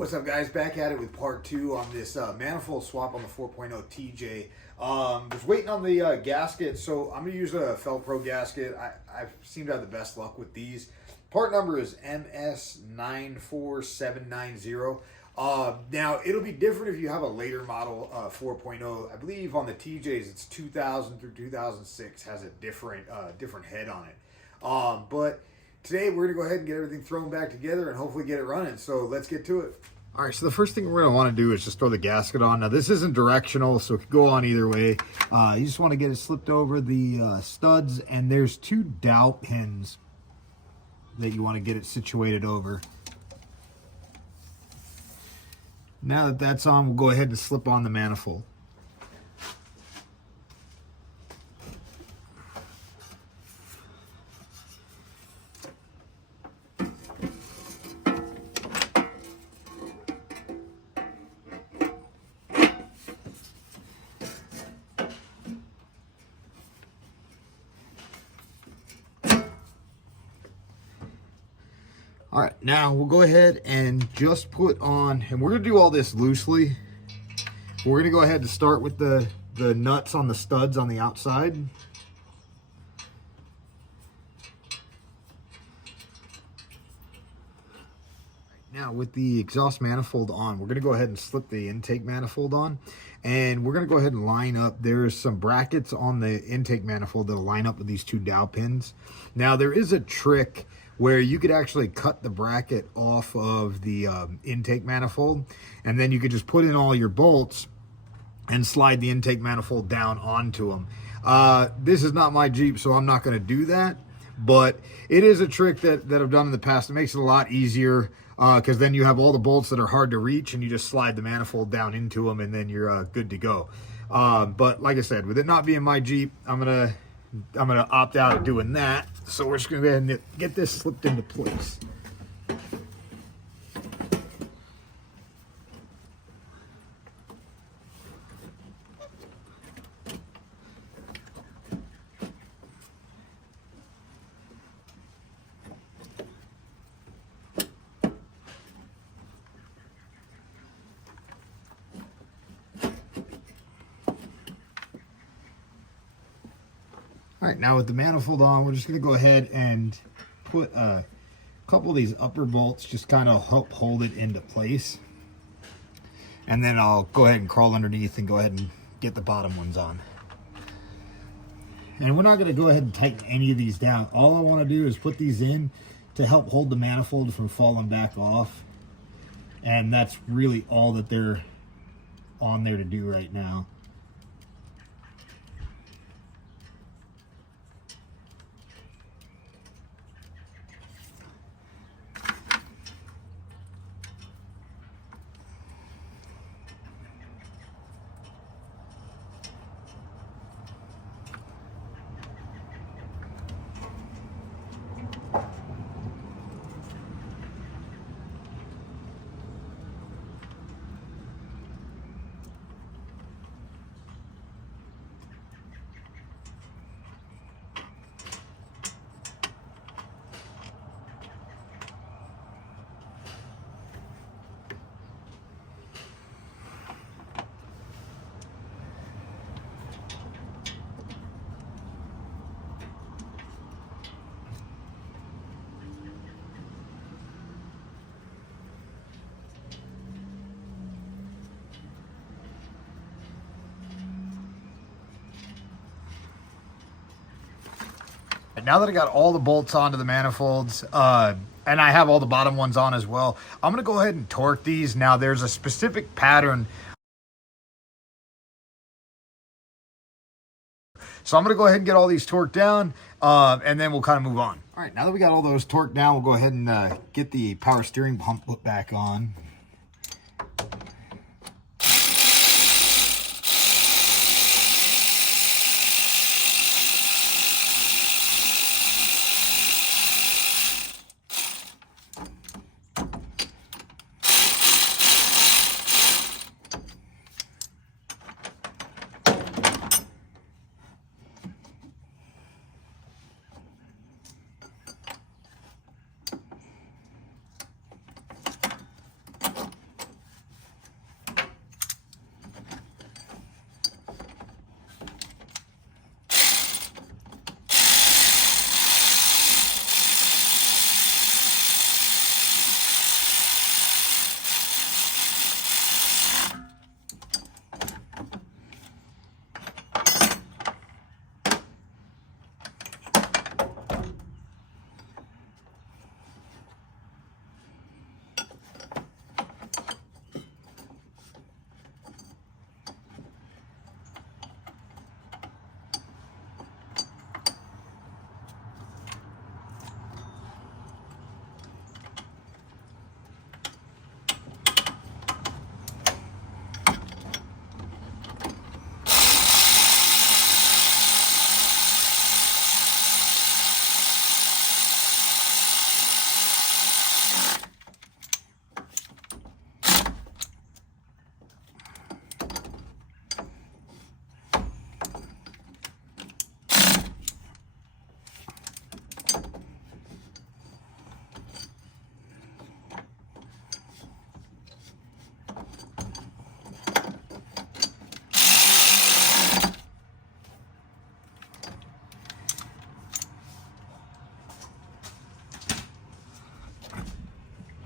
What's up, guys? Back at it with part two on this manifold swap on the 4.0 TJ. Was waiting on the gasket, so I'm going to use a Felpro gasket. I seem to have the best luck with these. Part number is MS94790. Now, it'll be different if you have a later model 4.0. I believe on the TJs, it's 2000 through 2006, has a different head on it. But today, we're going to go ahead and get everything thrown back together and hopefully get it running. So let's get to it. All right, so the first thing we're going to want to do is just throw the gasket on. Now, this isn't directional, so it could go on either way. You just want to get it slipped over the studs, and there's two dowel pins that you want to get it situated over. Now that that's on, we'll go ahead and slip on the manifold. All right, now we'll go ahead and just put on, and we're gonna do all this loosely. We're gonna go ahead and start with the nuts on the studs on the outside. Now with the exhaust manifold on, we're gonna go ahead and slip the intake manifold on, and we're gonna go ahead and line up. There's some brackets on the intake manifold that'll line up with these two dowel pins. Now there is a trick where you could actually cut the bracket off of the intake manifold, and then you could just put in all your bolts and slide the intake manifold down onto them. This is not my Jeep, so I'm not gonna do that, but it is a trick that I've done in the past. It makes it a lot easier because then you have all the bolts that are hard to reach, and you just slide the manifold down into them, and then you're good to go. But like I said, with it not being my Jeep, I'm gonna opt out of doing that. So we're just gonna go ahead and get this slipped into place. All right, now with the manifold on, we're just gonna go ahead and put a couple of these upper bolts, just kind of help hold it into place. And then I'll go ahead and crawl underneath and go ahead and get the bottom ones on. And we're not gonna go ahead and tighten any of these down. All I wanna do is put these in to help hold the manifold from falling back off. And that's really all that they're on there to do right now. Now that I got all the bolts onto the manifolds, and I have all the bottom ones on as well, I'm gonna go ahead and torque these. Now there's a specific pattern, so I'm gonna go ahead and get all these torqued down, and then we'll kind of move on. All right, now that we got all those torqued down, we'll go ahead and get the power steering pump put back on.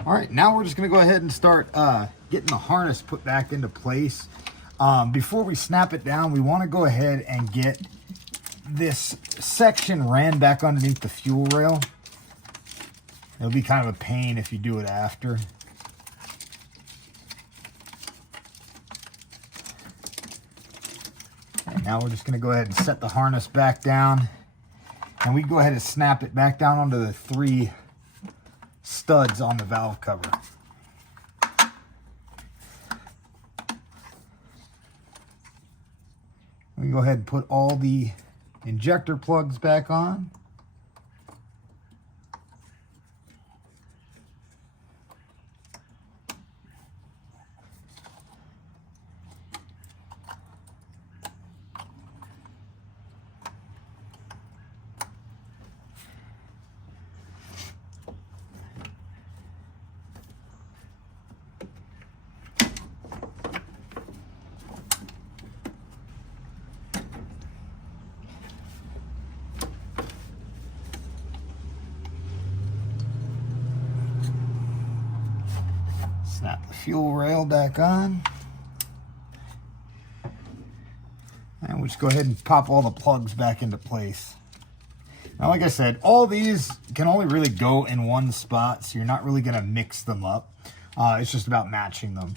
All right, now we're just gonna go ahead and start getting the harness put back into place. Before we snap it down, we wanna go ahead and get this section ran back underneath the fuel rail. It'll be kind of a pain if you do it after. And now we're just gonna go ahead and set the harness back down. And we can go ahead and snap it back down onto the 3 studs on the valve cover. We can go ahead and put all the injector plugs back on. Snap the fuel rail back on. And we'll just go ahead and pop all the plugs back into place. Now, like I said, all these can only really go in one spot, so you're not really going to mix them up. It's just about matching them.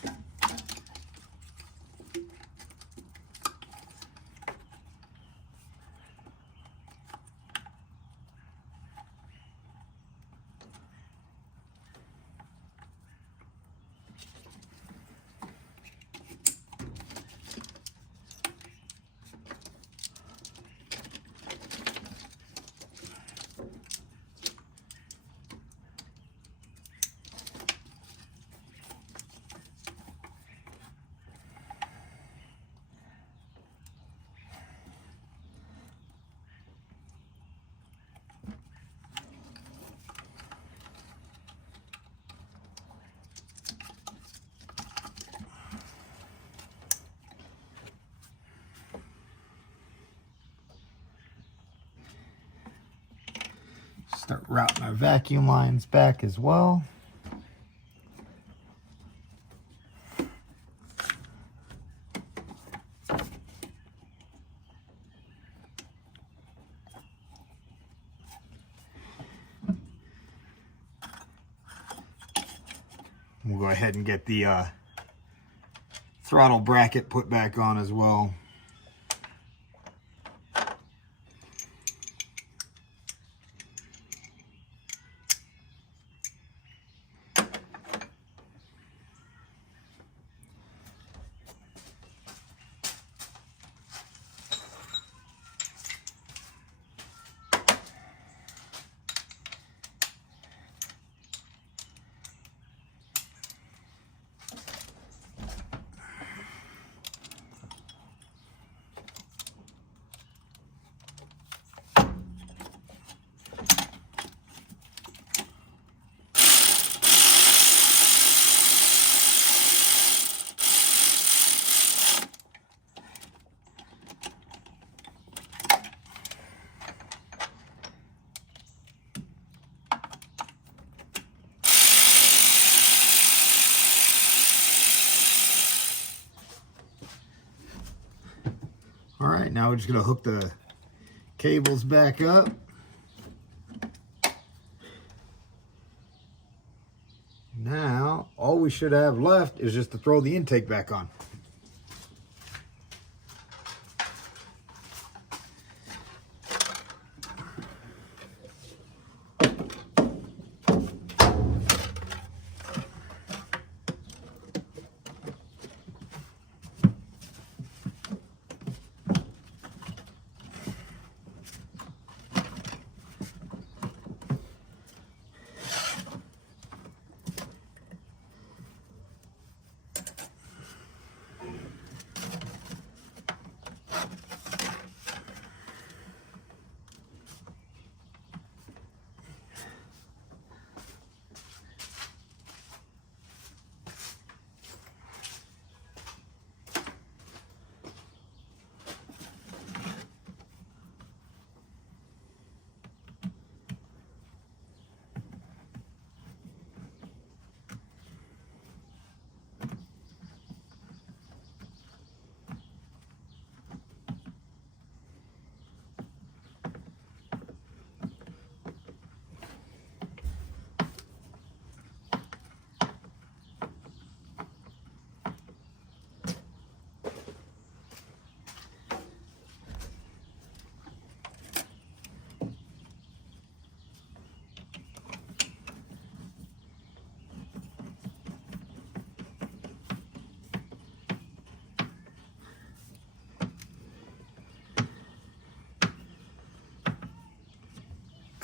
Start routing our vacuum lines back as well. We'll go ahead and get the throttle bracket put back on as well. All right, now we're just gonna hook the cables back up. Now, all we should have left is just to throw the intake back on.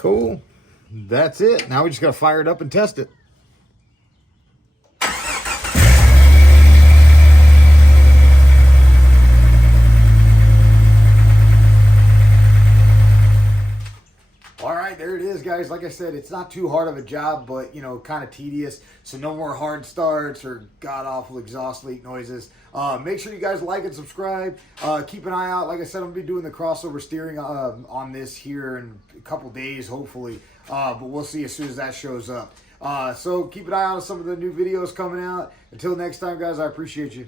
Cool. That's it. Now we just got to fire it up and test it. All right, there it is, guys. Like I said, it's not too hard of a job, but, you know, kind of tedious. So no more hard starts or god-awful exhaust leak noises. Make sure you guys like and subscribe. Keep an eye out. Like I said, I'm going to be doing the crossover steering on this here in a couple days, hopefully. But we'll see as soon as that shows up. So keep an eye out on some of the new videos coming out. Until next time, guys, I appreciate you.